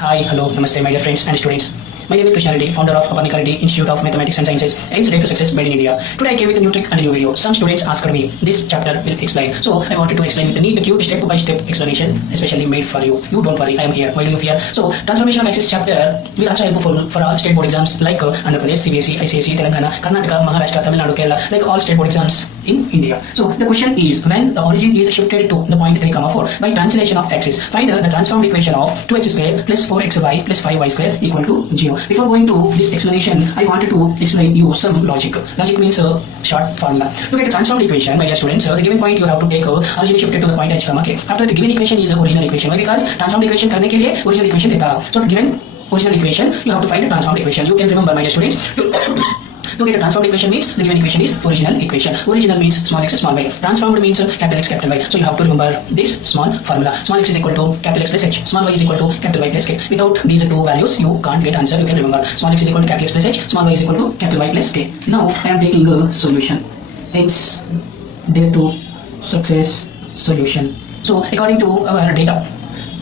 Hi, hello, namaste, my dear friends and students. My name is Krishna Reddy, founder of Aparnika Reddy Institute of Mathematics and Sciences, aims to success made in India. Today I came with a new trick and a new video. Some students asked me, this chapter will explain. So I wanted to explain with a neat, cute, step-by-step explanation, especially made for you. You don't worry, I am here. Why do you fear? So transformation of axis chapter will also help for all state board exams like Andhra Pradesh, CBSE, ICSE, Telangana, Karnataka, Maharashtra, Tamil Nadu, Kerala, like all state board exams in India. So the question is, when the origin is shifted to the point 3, 4 by translation of axis, find the transformed equation of 2x square plus 4xy plus 5y square equal to 0. Before going to this explanation, I wanted to explain you some logic. Logic means a short formula. To get a transformed equation, my dear students, the given point you have to take origin shifted to the point h, k. After the given equation is original equation. Why? Because transformed equation करने के लिए original equation देता है. So given original equation, you have to find a transformed equation. You can remember, my dear students. To get a transformed equation means the given equation is original equation. Original means small x small y. Transformed means capital X capital Y. So you have to remember this small formula. Small x is equal to capital X plus h. Small y is equal to capital Y plus k. Without these two values, you can't get answer. You can remember. Small x is equal to capital X plus h. Small y is equal to capital Y plus k. Now I am taking a solution. Aims there to success solution. So according to our data,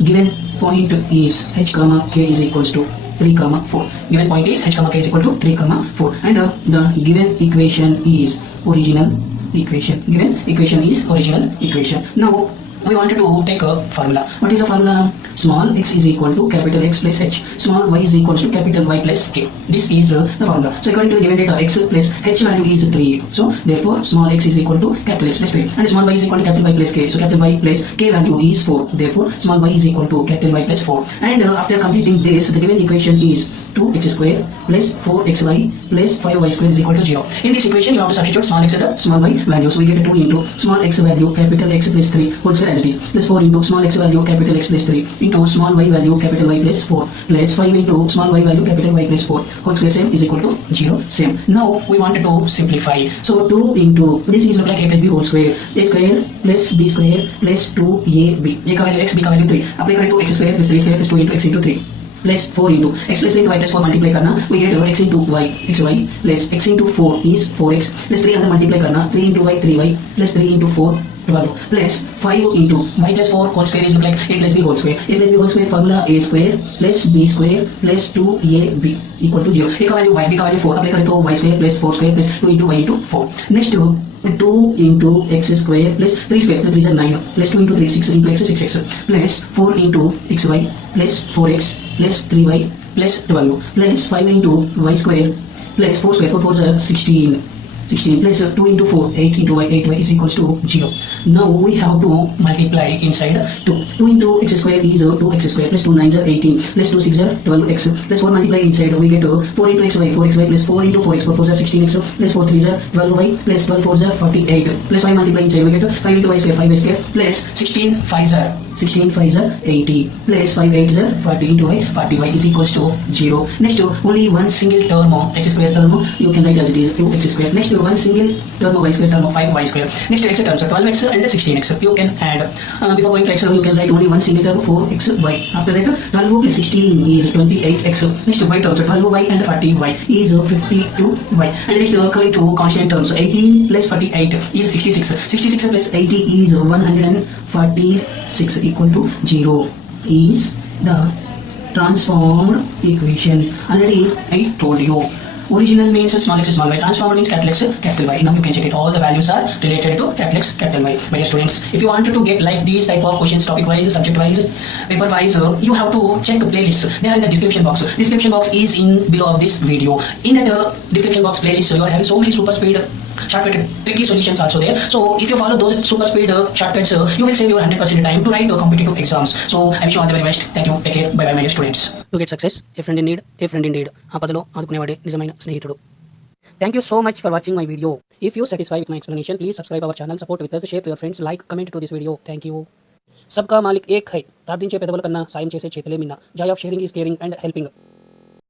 given point is h comma k is equals to 3, 4. Given point is h, k is equal to 3, 4. And the given equation is original equation. Given equation is original equation. Now, we wanted to take a formula. What is the formula? Small x is equal to capital X plus h. Small y is equal to capital Y plus k. This is the formula. So according to the given data, x plus h value is 3. So therefore, small x is equal to capital X plus 3. And small y is equal to capital Y plus k. So capital Y plus k value is 4. Therefore, small y is equal to capital Y plus 4. And after completing this, the given equation is 2x square plus 4xy plus 5y square is equal to 0. In this equation, you have to substitute small x and small y value. So we get 2 into small x value capital X plus 3 whole square as it is, plus 4 into small x value capital X plus 3 into small y value capital Y plus 4 plus 5 into small y value capital Y plus 4 whole square same is equal to 0 same. Now we wanted to simplify. So 2 into this is look like a plus b whole square, a square plus b square plus 2ab. A का value x, b का value 3. Apply करें तो x square plus 3 square plus 2 into x into 3. Plus 4 into x plus 3 into y plus 4 multiply करना, we get x into y, xy plus x into 4 is 4x plus 3 अंदर multiply करना, 3 into y 3y plus 3 into 4 12 plus 5 into y plus 4 whole square is look like a plus b whole square. A plus b whole square formula a square plus b square plus 2ab equal to 0. a का value y, b का value 4. Apply करें तो y square plus 4 square plus 2 into y into 4. Next 2 into x square plus 3 square plus 3 is 9 plus 2 into 3 6 into x 6x plus 4 into xy plus 4x plus 3y plus 12 plus 5 into y square plus 4 square 4 4 is 16 plus 2 into 4 8 into y 8y is equals to 0. Now we have to multiply inside 2 into x square is 2x square plus 2 9 is 18 plus 2 6 is 12x plus 4 multiply inside we get 4 into xy 4xy plus 4 into 4x 4 4 is 16x plus 4 3 is 12y plus 12 4 is 48 plus 5 multiply inside we get 5 into y square 5y square plus 16 5 is 16 5 is 80 plus 5 8 is 40 into y 40y is equals to 0. Next only one single term of x square term you can write as it is 2x square. Next one single term of y square term of 5y square. Next x terms are 12x and 16x. You can add before going to x you can write only one single term 4xy. After that 12 plus 16 is 28x. Next y terms 12y and 40y is 52y. And next coming to constant terms 18 plus 48 is 66. 66 plus 80 is 146 equal to 0 is the transformed equation. Already I told you. Original means small x small y. Transformed means capital X capital Y. Now you can check it. All the values are related to capital X capital Y. My dear students, if you wanted to get like these type of questions, topic wise, subject wise, paper wise, you have to check the playlists. They are in the description box. Description box is in below of this video. In that description box playlist, you are having so many super speed shortcut tricky solutions also there. So if you follow those super speed shortcuts, you will save your 100% time to write competitive exams. So I wish you all the very best. Thank you. Take care. Bye bye, my dear students. To get success, a friend in need, a friend indeed. ఆపదలో ఆదుకునేవాడే నిజమైన స్నేహితుడు. Thank you so much for watching my video. If you satisfied with my explanation, please subscribe our channel, support with us, share to your friends, like, comment to this video. Thank you. सबका मालिक एक है. ప్రార్థించే పెదవుల కన్నా సాయం చేసే చేతులే మిన్న. Joy of sharing is caring and helping.